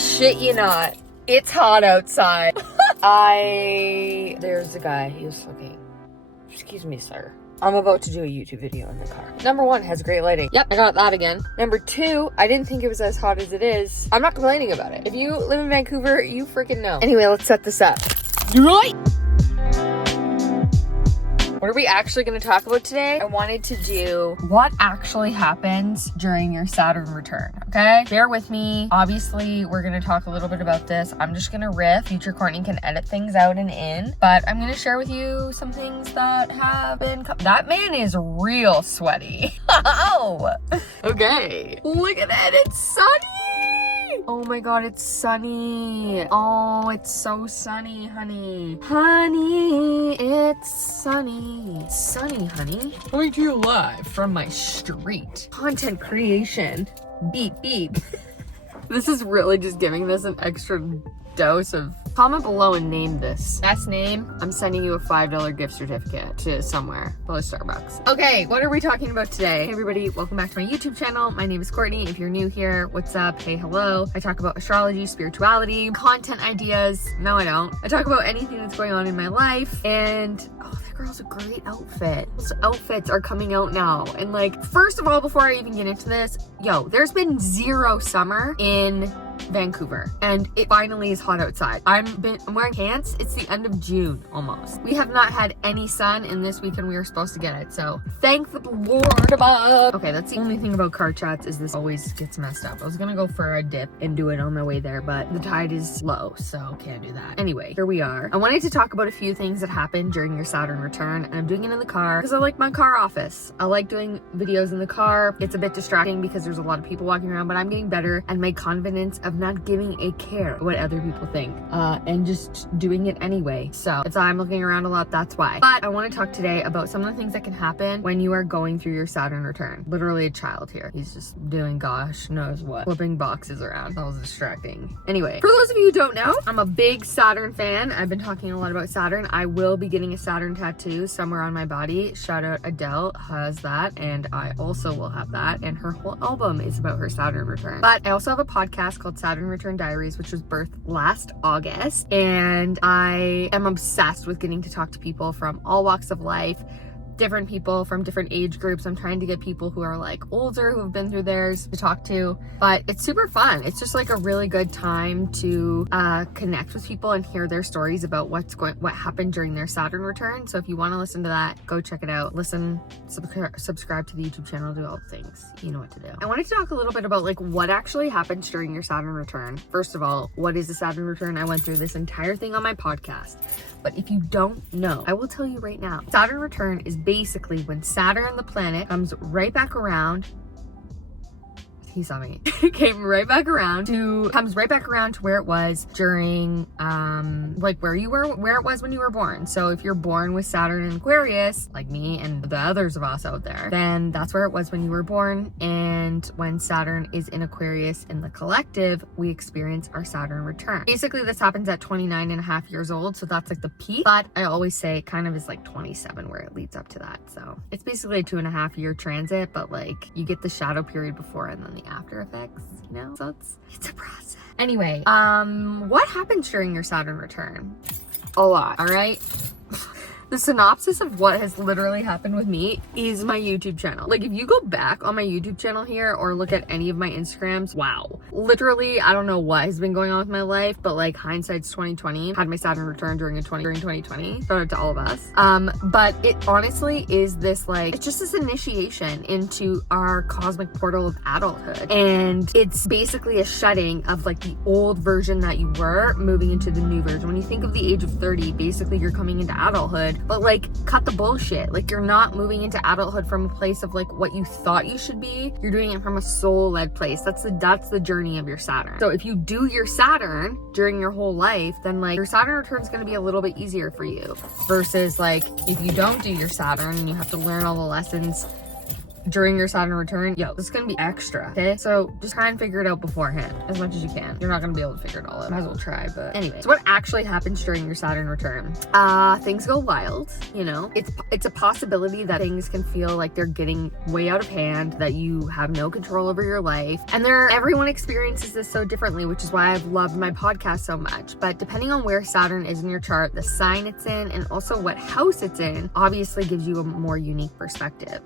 shit you not. It's hot outside. There's the guy. He was looking. Excuse me, sir. I'm about to do a YouTube video in the car. Number 1, has great lighting. Yep, I got that again. Number 2, I didn't think it was as hot as it is. I'm not complaining about it. If you live in Vancouver, you freaking know. Anyway, let's set this up. Right. What are we actually going to talk about today? I wanted to do what actually happens during your Saturn return, okay? Bear with me. Obviously, we're going to talk a little bit about this. I'm just going to riff. Future Courtney can edit things out and in, but I'm going to share with you some things that have been... That man is real sweaty. Oh, okay. Look at that. It's sunny. Oh my god, it's sunny. Oh, it's so sunny, honey. Honey, it's sunny. It's sunny, honey. Coming to you live from my street. Content creation. Beep, beep. This is really just giving this an extra dose of... Comment below and name this. Best name, I'm sending you a $5 gift certificate to somewhere. Probably Starbucks. Okay, what are we talking about today? Hey everybody, welcome back to my YouTube channel. My name is Courtney. If you're new here, what's up? Hey, hello. I talk about astrology, spirituality, content ideas. No, I don't. I talk about anything that's going on in my life. And, oh, that girl's a great outfit. Those outfits are coming out now. And like, first of all, before I even get into this, yo, there's been 0 summer in Vancouver and it finally is hot outside. I'm wearing pants. It's the end of June almost. We have not had any sun, and this weekend we were supposed to get it, so thank the Lord above. Okay, that's the only thing about car chats is this always gets messed up. I was gonna go for a dip and do it on my way there, but the tide is low, so can't do that. Anyway, here we are. I wanted to talk about a few things that happened during your Saturn return, and I'm doing it in the car because I like my car office. I like doing videos in the car. It's a bit distracting because there's a lot of people walking around, but I'm getting better, and my confidence of not giving a care what other people think and just doing it anyway. So if I'm looking around a lot, that's why. But I want to talk today about some of the things that can happen when you are going through your Saturn return. Literally a child here. He's just doing gosh knows what. Flipping boxes around. That was distracting. Anyway, for those of you who don't know, I'm a big Saturn fan. I've been talking a lot about Saturn. I will be getting a Saturn tattoo somewhere on my body. Shout out Adele has that, and I also will have that, and her whole album is about her Saturn return. But I also have a podcast called Saturn Return Diaries, which was birthed last August, and I am obsessed with getting to talk to people from all walks of life, different people from different age groups. I'm trying to get people who are like older, who have been through theirs, to talk to, but it's super fun. It's just like a really good time to connect with people and hear their stories about what happened during their Saturn return. So if you want to listen to that, go check it out. Listen, subscribe to the YouTube channel, do all the things. You know what to do. I wanted to talk a little bit about like what actually happens during your Saturn return. First of all, what is a Saturn return? I went through this entire thing on my podcast. But if you don't know, I will tell you right now. Saturn return is basically when Saturn, the planet, comes right back around. He saw me. Comes right back around to where it was during like where it was when you were born. So if you're born with Saturn in Aquarius, like me and the others of us out there, then that's where it was when you were born. And when Saturn is in Aquarius in the collective, we experience our Saturn return. Basically, this happens at 29 and a half years old, so that's like the peak. But I always say it kind of is like 27 where it leads up to that. So it's basically a 2.5 year transit, but like you get the shadow period before and then the after effects, you know? So it's a process. Anyway, what happens during your Saturn return? A lot, all right? The synopsis of what has literally happened with me is my YouTube channel. Like if you go back on my YouTube channel here or look at any of my Instagrams, wow. Literally, I don't know what has been going on with my life, but like hindsight's 2020. Had my Saturn return during 2020. Shout out to all of us. But it honestly is this like, it's just this initiation into our cosmic portal of adulthood. And it's basically a shedding of like the old version that you were moving into the new version. When you think of the age of 30, basically you're coming into adulthood. But like, cut the bullshit. Like, you're not moving into adulthood from a place of like what you thought you should be. You're doing it from a soul-led place. That's the journey of your Saturn. So if you do your Saturn during your whole life, then like your Saturn return is going to be a little bit easier for you. Versus like if you don't do your Saturn and you have to learn all the lessons during your Saturn return, yo, this is gonna be extra, okay? So just try and figure it out beforehand as much as you can. You're not gonna be able to figure it all out. Might as well try, but anyway. So what actually happens during your Saturn return? Things go wild, you know? It's a possibility that things can feel like they're getting way out of hand, that you have no control over your life. And everyone experiences this so differently, which is why I've loved my podcast so much. But depending on where Saturn is in your chart, the sign it's in, and also what house it's in, obviously gives you a more unique perspective.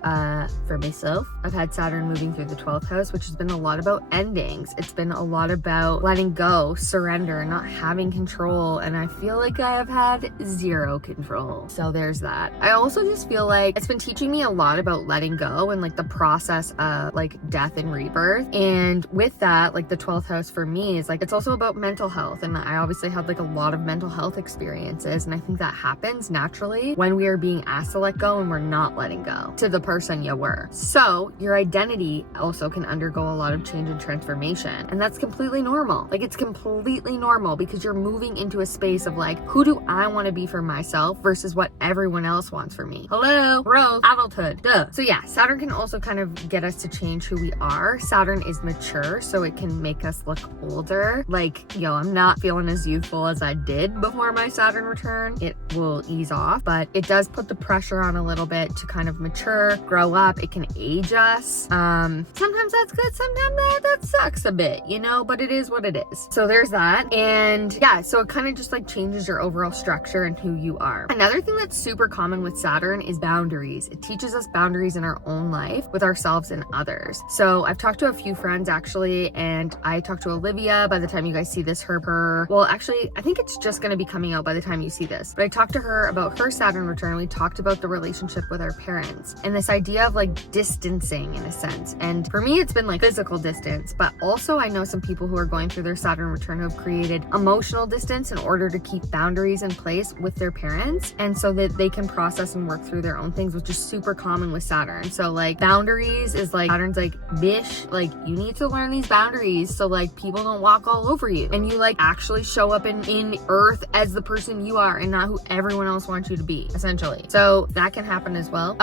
For myself, I've had Saturn moving through the 12th house, which has been a lot about endings. It's been a lot about letting go, surrender, not having control. And I feel like I have had zero control. So there's that. I also just feel like it's been teaching me a lot about letting go and like the process of like death and rebirth. And with that, like the 12th house for me is like, it's also about mental health. And I obviously had like a lot of mental health experiences. And I think that happens naturally when we are being asked to let go and we're not letting go to the person you were. So your identity also can undergo a lot of change and transformation. And that's completely normal. Like it's completely normal because you're moving into a space of like, who do I want to be for myself versus what everyone else wants for me? Hello, growth, adulthood, duh. So yeah, Saturn can also kind of get us to change who we are. Saturn is mature, so it can make us look older. Like, yo, I'm not feeling as youthful as I did before my Saturn return. It will ease off, but it does put the pressure on a little bit to kind of mature, grow up. It can age us. Sometimes that's good, sometimes that sucks a bit, you know, but it is what it is. So there's that. And yeah, so it kind of just like changes your overall structure and who you are. Another thing that's super common with Saturn is boundaries. It teaches us boundaries in our own life with ourselves and others. So I've talked to a few friends actually, and I talked to Olivia. By the time you guys see this, well, actually, I think it's just going to be coming out by the time you see this, but I talked to her about her Saturn return. We talked about the relationship with our parents and this idea of like distancing in a sense. And for me, it's been like physical distance, but also I know some people who are going through their Saturn return who have created emotional distance in order to keep boundaries in place with their parents. And so that they can process and work through their own things, which is super common with Saturn. So like boundaries is like, Saturn's like, bish, like you need to learn these boundaries so like people don't walk all over you. And you like actually show up in Earth as the person you are and not who everyone else wants you to be, essentially. So that can happen as well.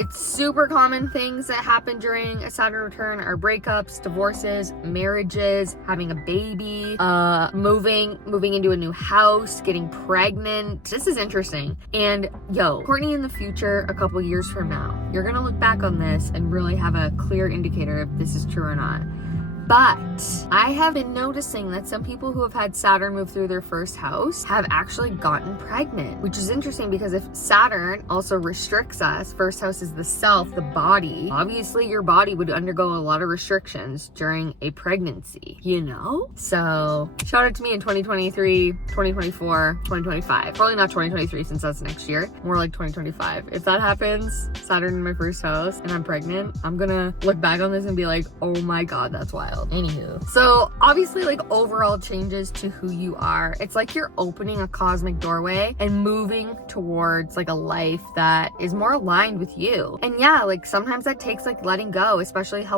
It's super common things that happen during a Saturn return are breakups, divorces, marriages, having a baby, moving into a new house, getting pregnant. This is interesting. And yo, Courtney, in the future, a couple years from now, you're gonna look back on this and really have a clear indicator if this is true or not. But I have been noticing that some people who have had Saturn move through their first house have actually gotten pregnant, which is interesting because if Saturn also restricts us, first house is the self, the body, obviously your body would undergo a lot of restrictions during a pregnancy, you know? So shout out to me in 2023, 2024, 2025. Probably not 2023 since that's next year. More like 2025. If that happens, Saturn in my first house and I'm pregnant, I'm gonna look back on this and be like, oh my God, that's wild. Anywho, so obviously like overall changes to who you are. It's like you're opening a cosmic doorway and moving towards like a life that is more aligned with you. And yeah, like sometimes that takes like letting go, especially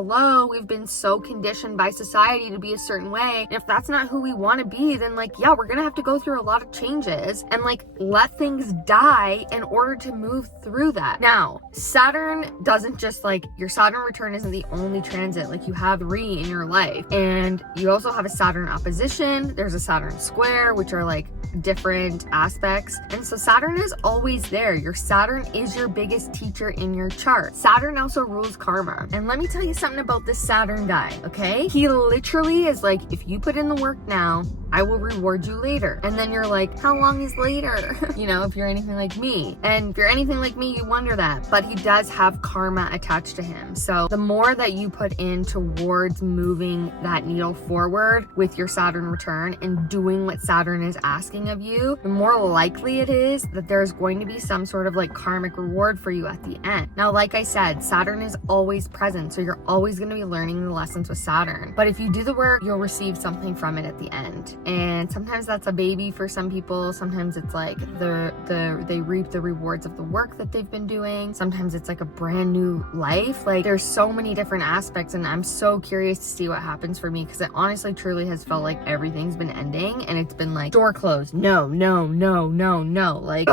we've been so conditioned by society to be a certain way. And if that's not who we want to be, then like, yeah, we're gonna have to go through a lot of changes and like let things die in order to move through that. Now, Saturn doesn't just like, your Saturn return isn't the only transit. Like you have in your life, and you also have a Saturn opposition, there's a Saturn square, which are like different aspects. And so Saturn is always there. Your Saturn is your biggest teacher in your chart. Saturn also rules karma. And let me tell you something about this Saturn guy, okay? He literally is like, if you put in the work now, I will reward you later. And then you're like, how long is later? You know, if you're anything like me. And if you're anything like me, you wonder that. But he does have karma attached to him. So the more that you put in towards moving that needle forward with your Saturn return and doing what Saturn is asking of you, the more likely it is that there's going to be some sort of like karmic reward for you at the end. Now, like I said, Saturn is always present. So you're always going to be learning the lessons with Saturn. But if you do the work, you'll receive something from it at the end. And sometimes that's a baby for some people. Sometimes it's like they reap the rewards of the work that they've been doing. Sometimes it's like a brand new life. Like there's so many different aspects, and I'm so curious to see what happens for me, because it honestly truly has felt like everything's been ending, and it's been like, door closed, no, no, no, no, no, like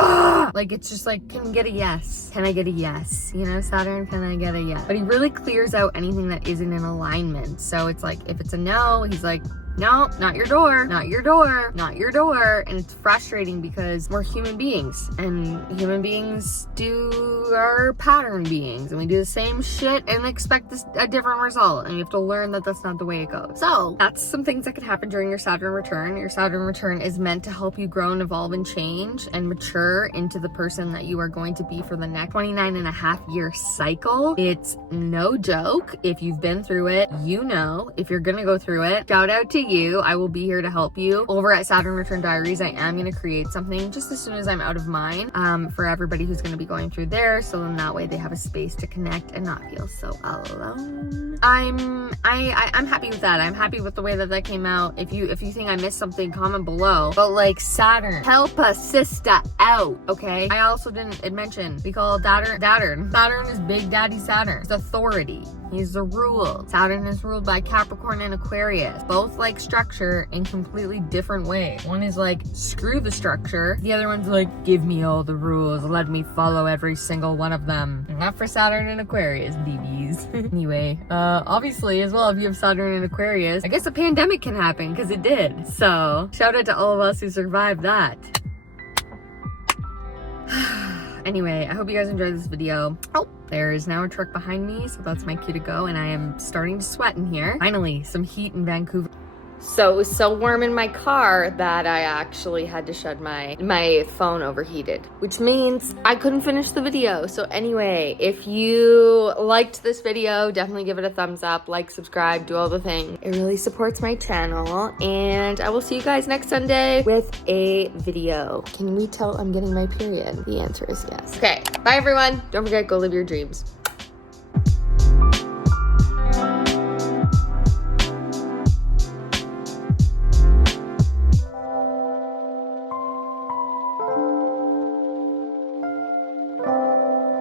like it's just like, can we get a yes? Can I get a yes? You know, Saturn, can I get a yes? But he really clears out anything that isn't in alignment. So it's like, if it's a no, he's like, no, not your door, not your door, not your door. And it's frustrating because we're human beings, and human beings are pattern beings, and we do the same shit and expect a different result. And you have to learn that that's not the way it goes. So that's some things that could happen during your Saturn return. Your Saturn return is meant to help you grow and evolve and change and mature into the person that you are going to be for the next 29.5-year cycle. It's no joke. If you've been through it, you know. If you're gonna go through it, shout out to you. I will be here to help you. Over at Saturn Return Diaries, I am going to create something just as soon as I'm out of mine, for everybody who's going to be going through there, so then that way they have a space to connect and not feel so alone. I'm happy with that. I'm happy with the way that came out. If you think I missed something, comment below. But like, Saturn, help a sister out, okay? I also didn't mention, we call Saturn is Big Daddy Saturn. It's authority. He's the rule. Saturn is ruled by Capricorn and Aquarius. Both like structure in completely different ways. One is like, screw the structure. The other one's like, give me all the rules. Let me follow every single one of them. Not for Saturn and Aquarius, BBs. Anyway, obviously as well, if you have Saturn and Aquarius, I guess a pandemic can happen, because it did. So shout out to all of us who survived that. Anyway, I hope you guys enjoyed this video. Oh, there is now a truck behind me, so that's my cue to go, and I am starting to sweat in here. Finally, some heat in Vancouver. So it was so warm in my car that I actually had to shut my phone overheated, which means I couldn't finish the video. So anyway, if you liked this video, definitely give it a thumbs up, like, subscribe, do all the things. It really supports my channel, and I will see you guys next Sunday with a video. Can we tell I'm getting my period? The answer is yes. Okay, bye everyone. Don't forget, go live your dreams.